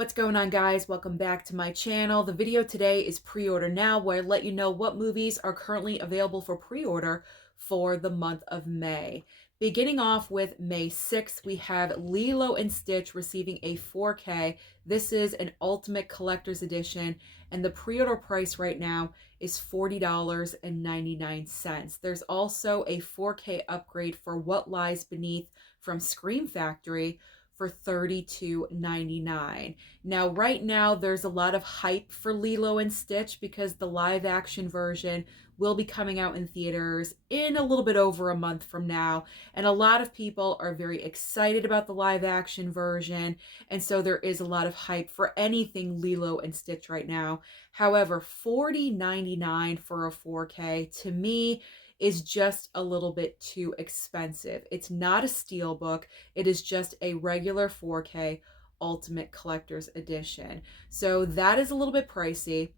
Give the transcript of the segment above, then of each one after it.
What's going on, guys? Welcome back to my channel. The video today is pre-order now, where I let you know what movies are currently available for pre-order for the month of May. Beginning off with May 6th, we have Lilo and Stitch receiving a 4K. This is an Ultimate Collector's Edition, and the pre-order price right now is $40.99. There's also a 4K upgrade for What Lies Beneath from Scream Factory for $32.99. Now, right now, there's a lot of hype for Lilo and Stitch because the live action version will be coming out in theaters in a little bit over a month from now. And a lot of people are very excited about the live action version. And so there is a lot of hype for anything Lilo and Stitch right now. However, $40.99 for a 4K, to me, is just a little bit too expensive. It's not a steelbook. It is just a regular 4K Ultimate Collector's Edition. So that is a little bit pricey.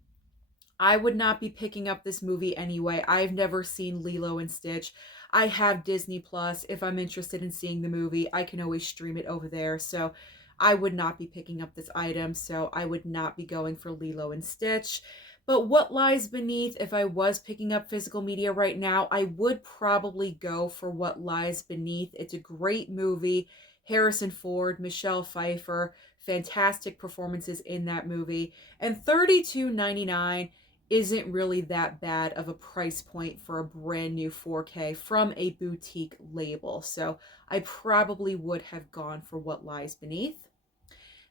I would not be picking up this movie anyway. I've never seen Lilo and Stitch. I have Disney Plus. If I'm interested in seeing the movie, I can always stream it over there. So I would not be picking up this item. So I would not be going for Lilo and Stitch. But What Lies Beneath, if I was picking up physical media right now, I would probably go for What Lies Beneath. It's a great movie. Harrison Ford, Michelle Pfeiffer, fantastic performances in that movie. And $32.99 isn't really that bad of a price point for a brand new 4K from a boutique label. So I probably would have gone for What Lies Beneath.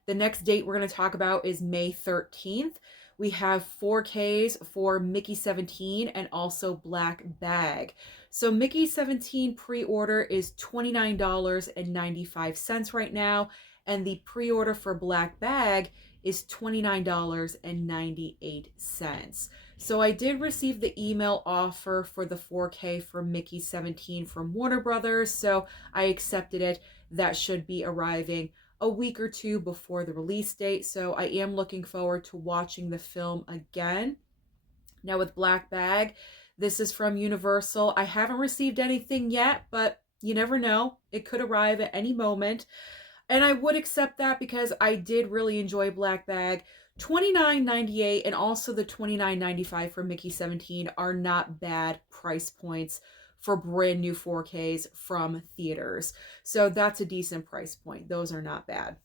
The next date we're going to talk about is May 13th. We have 4Ks for Mickey 17 and also Black Bag. So Mickey 17 pre-order is $29.95 right now, and the pre-order for Black Bag is $29.98. So I did receive the email offer for the 4K for Mickey 17 from Warner Brothers, so I accepted it. That should be arriving a week or two before the release date, so I am looking forward to watching the film again. Now with Black Bag, this is from Universal. I haven't received anything yet, but you never know. It could arrive at any moment. And I would accept that because I did really enjoy Black Bag. $29.98 and also the $29.95 for Mickey 17 are not bad price points for brand new 4Ks from theaters. So that's a decent price point. Those are not bad.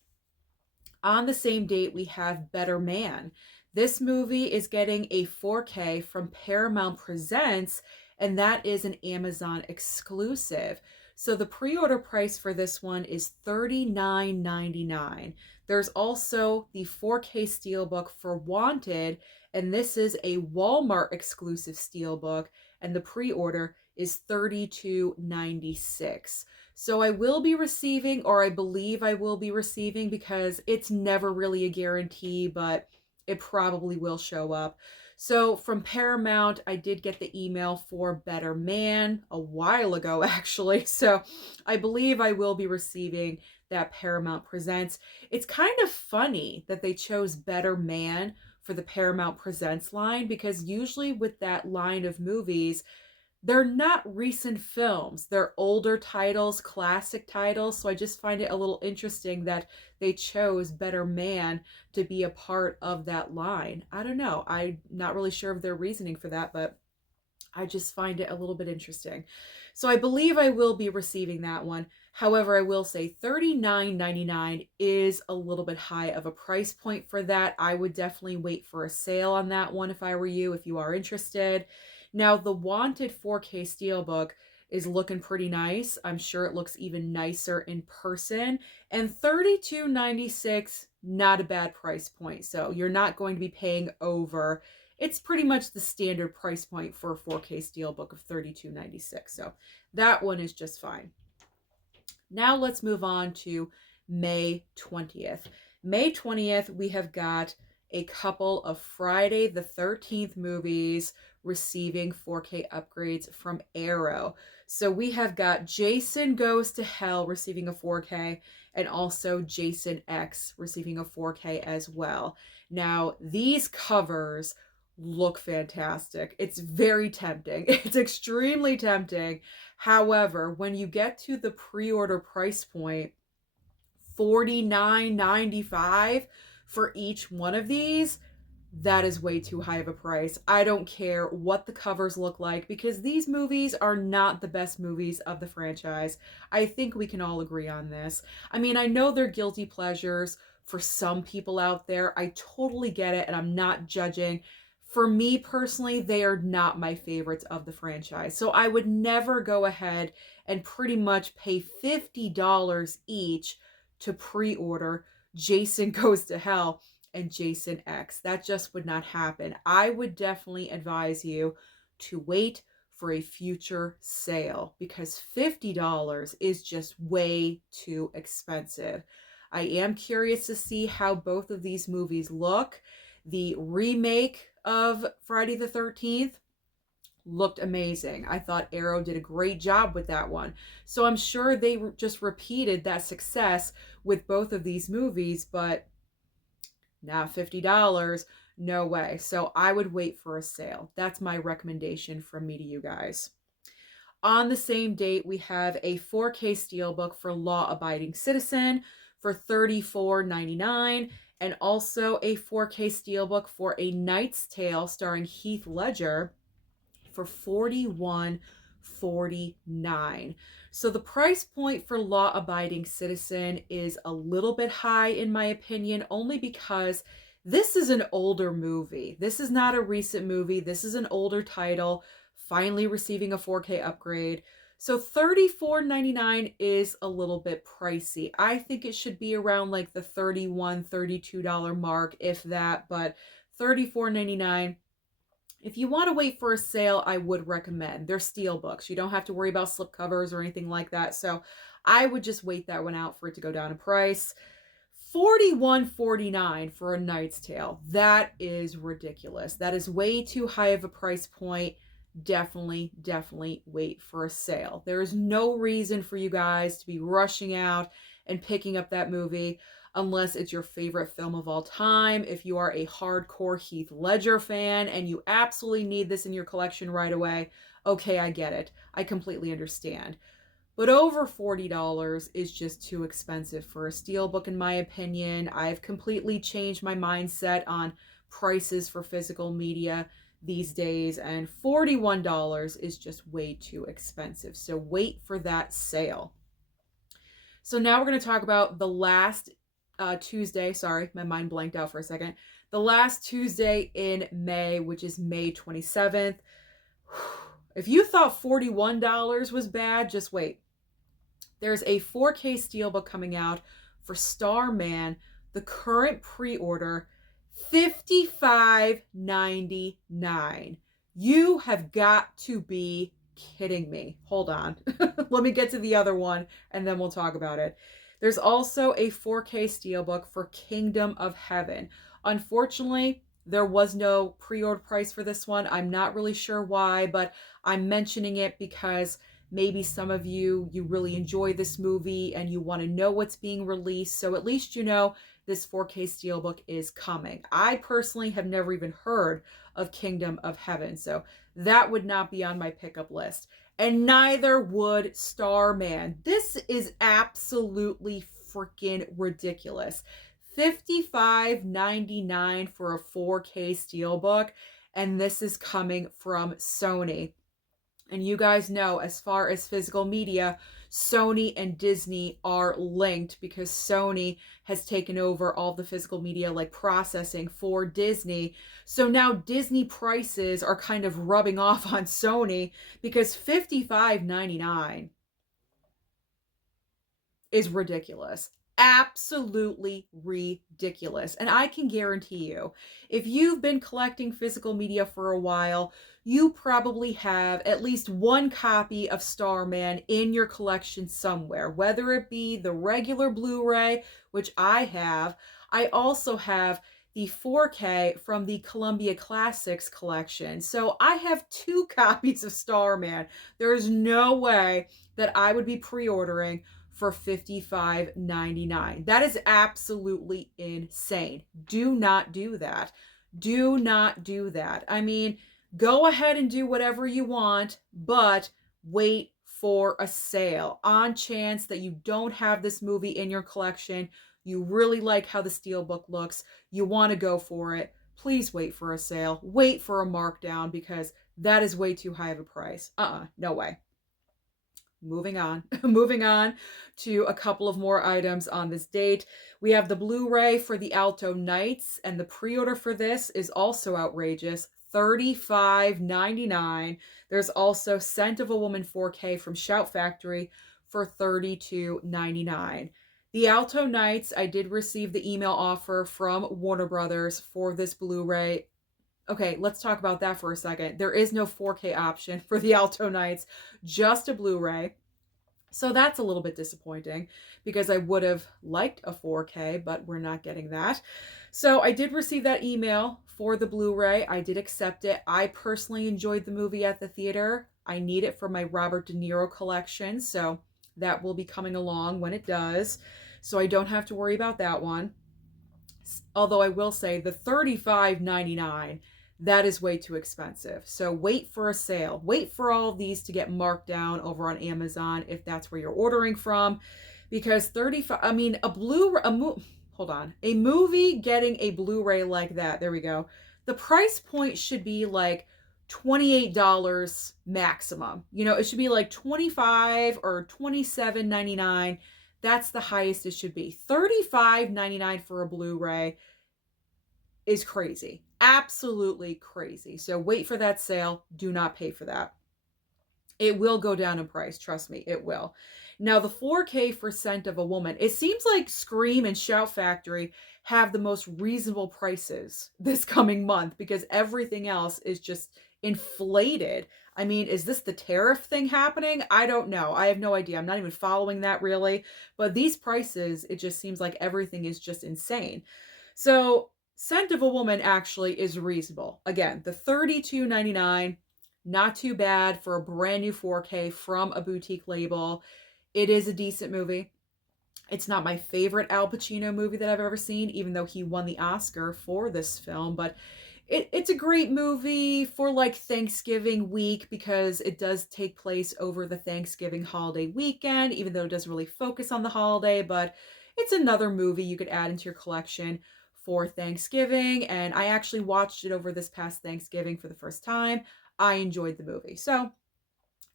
On the same date, we have Better Man. This movie is getting a 4K from Paramount Presents, and that is an Amazon exclusive. So the pre-order price for this one is $39.99. There's also the 4K Steelbook for Wanted, and this is a Walmart exclusive Steelbook, and the pre-order is $32.96. So I will be receiving, or I believe I will be receiving, because it's never really a guarantee, but it probably will show up. So from Paramount, I did get the email for Better Man a while ago, actually. So I believe I will be receiving that Paramount Presents. It's kind of funny that they chose Better Man for the Paramount Presents line, because usually with that line of movies, they're not recent films. They're older titles, classic titles. So I just find it a little interesting that they chose Better Man to be a part of that line. I don't know. I'm not really sure of their reasoning for that, but I just find it a little bit interesting. So I believe I will be receiving that one. However, I will say $39.99 is a little bit high of a price point for that. I would definitely wait for a sale on that one if I were you, if you are interested. Now, the Wanted 4K Steelbook is looking pretty nice. I'm sure it looks even nicer in person. And $32.96, not a bad price point. So you're not going to be paying over. It's pretty much the standard price point for a 4K Steelbook of $32.96. So that one is just fine. Now let's move on to May 20th. May 20th, we have got a couple of Friday the 13th movies receiving 4K upgrades from Arrow. So we have got Jason Goes to Hell receiving a 4K, and also Jason X receiving a 4K as well. Now, these covers look fantastic. It's very tempting. It's extremely tempting. However, when you get to the pre-order price point, $49.95 for each one of these, that is way too high of a price. I don't care what the covers look like because these movies are not the best movies of the franchise. I think we can all agree on this. I mean, I know they're guilty pleasures for some people out there. I totally get it, and I'm not judging. For me personally, they are not my favorites of the franchise. So I would never go ahead and pretty much pay $50 each to pre-order Jason Goes to Hell and Jason X. That just would not happen. I would definitely advise you to wait for a future sale because $50 is just way too expensive. I am curious to see how both of these movies look. The remake of Friday the 13th looked amazing. I thought Arrow did a great job with that one. So I'm sure they just repeated that success with both of these movies, but now $50, no way. So I would wait for a sale. That's my recommendation from me to you guys. On the same date, we have a 4K Steelbook for Law Abiding Citizen for $34.99, and also a 4K Steelbook for A Knight's Tale starring Heath Ledger for $41.49. So the price point for Law Abiding Citizen is a little bit high in my opinion, only because this is an older movie. This is not a recent movie. This is an older title, finally receiving a 4K upgrade. So $34.99 is a little bit pricey. I think it should be around like the $31, $32 mark, if that, but $34.99. If you want to wait for a sale, I would recommend. They're steel books. You don't have to worry about slipcovers or anything like that. So I would just wait that one out for it to go down in price. $41.49 for A Knight's Tale. That is ridiculous. That is way too high of a price point. Definitely wait for a sale. There is no reason for you guys to be rushing out and picking up that movie unless it's your favorite film of all time. If you are a hardcore Heath Ledger fan and you absolutely need this in your collection right away, okay, I get it. I completely understand. But over $40 is just too expensive for a steelbook, in my opinion. I've completely changed my mindset on prices for physical media these days, and $41 is just way too expensive. So wait for that sale. So now we're going to talk about the last Tuesday. Sorry, my mind blanked out for a second. The last Tuesday in May, which is May 27th. If you thought $41 was bad, just wait. There's a 4K Steelbook coming out for Starman. The current pre-order, $55.99. You have got to be kidding me. Hold on. Let me get to the other one and then we'll talk about it. There's also a 4K Steelbook for Kingdom of Heaven. Unfortunately, there was no pre-order price for this one. I'm not really sure why, but I'm mentioning it because maybe some of you really enjoy this movie and you want to know what's being released. So at least you know this 4K Steelbook is coming. I personally have never even heard of Kingdom of Heaven, so that would not be on my pickup list. And neither would Starman. This is absolutely freaking ridiculous. $55.99 for a 4K Steelbook, and this is coming from Sony. And you guys know, as far as physical media, Sony and Disney are linked because Sony has taken over all the physical media like processing for Disney. So now Disney prices are kind of rubbing off on Sony because $55.99 is ridiculous. Absolutely ridiculous. And I can guarantee you, if you've been collecting physical media for a while, you probably have at least one copy of Starman in your collection somewhere, whether it be the regular Blu-ray, which I have. I also have the 4K from the Columbia Classics collection. So I have 2 copies of Starman. There's no way that I would be pre-ordering for $55.99. That is absolutely insane. Do not do that. Do not do that. I mean, go ahead and do whatever you want, but wait for a sale. On chance that you don't have this movie in your collection, you really like how the steelbook looks, you want to go for it, please wait for a sale, wait for a markdown, because that is way too high of a price. No way. Moving on. Moving on to a couple of more items on this date. We have the Blu-ray for the Alto Nights, and the pre-order for this is also outrageous. $35.99. There's also Scent of a Woman 4K from Shout Factory for $32.99. The Alto Nights, I did receive the email offer from Warner Brothers for this Blu-ray. Okay, let's talk about that for a second. There is no 4K option for the Alto Nights, just a Blu-ray. So that's a little bit disappointing because I would have liked a 4K, but we're not getting that. So I did receive that email for the Blu-ray. I did accept it. I personally enjoyed the movie at the theater. I need it for my Robert De Niro collection, so that will be coming along when it does. So I don't have to worry about that one. Although I will say the $35.99, that is way too expensive. So wait for a sale. Wait for all of these to get marked down over on Amazon if that's where you're ordering from. Because a movie getting a Blu-ray like that, there we go. The price point should be like $28 maximum. You know, it should be like $25 or $27.99. That's the highest it should be. $35.99 for a Blu-ray is crazy. Absolutely crazy. So wait for that sale. Do not pay for that. It will go down in price. Trust me, it will. Now, the 4K for Scent of a Woman. It seems like Scream and Shout Factory have the most reasonable prices this coming month because everything else is just inflated. I mean, is this the tariff thing happening? I don't know. I have no idea. I'm not even following that really. But these prices, it just seems like everything is just insane. So Scent of a Woman actually is reasonable. Again, the $32.99, not too bad for a brand new 4K from a boutique label. It is a decent movie. It's not my favorite Al Pacino movie that I've ever seen, even though he won the Oscar for this film. But it's a great movie for like Thanksgiving week because it does take place over the Thanksgiving holiday weekend, even though it doesn't really focus on the holiday. But it's another movie you could add into your collection for Thanksgiving. And I actually watched it over this past Thanksgiving for the first time. I enjoyed the movie. So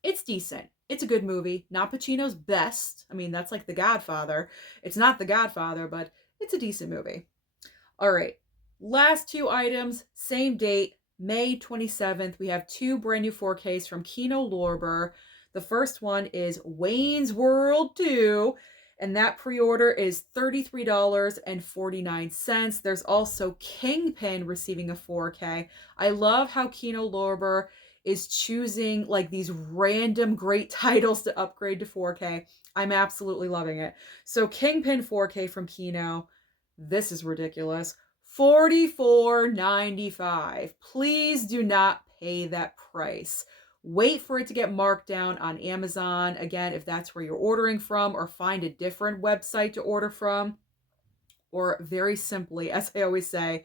it's decent. It's a good movie. Not Pacino's best. I mean, that's like The Godfather. It's not The Godfather, but it's a decent movie. All right. Last two items, same date, May 27th. We have two brand new 4Ks from Kino Lorber. The first one is Wayne's World 2. And that pre-order is $33.49. There's also Kingpin receiving a 4K. I love how Kino Lorber is choosing like these random great titles to upgrade to 4K. I'm absolutely loving it. So Kingpin 4K from Kino. This is ridiculous. $44.95. Please do not pay that price. Wait for it to get marked down on Amazon. Again, if that's where you're ordering from, or find a different website to order from. Or very simply, as I always say,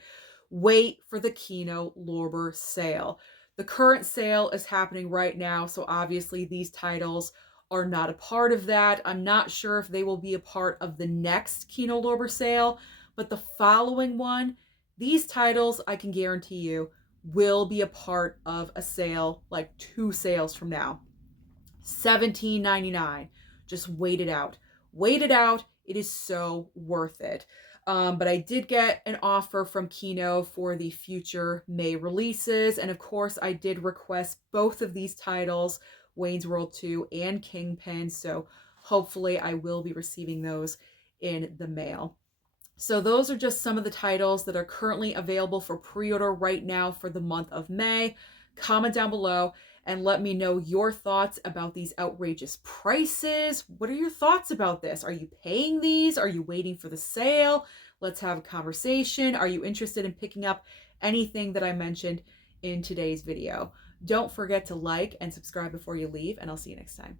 wait for the Kino Lorber sale. The current sale is happening right now, so obviously these titles are not a part of that. I'm not sure if they will be a part of the next Kino Lorber sale, but the following one, these titles, I can guarantee you, will be a part of a sale, like 2 sales from now. $17.99. Just wait it out. Wait it out. It is so worth it. But I did get an offer from Kino for the future May releases. And of course, I did request both of these titles, Wayne's World 2 and Kingpin. So hopefully I will be receiving those in the mail. So those are just some of the titles that are currently available for pre-order right now for the month of May. Comment down below and let me know your thoughts about these outrageous prices. What are your thoughts about this? Are you paying these? Are you waiting for the sale? Let's have a conversation. Are you interested in picking up anything that I mentioned in today's video? Don't forget to like and subscribe before you leave, and I'll see you next time.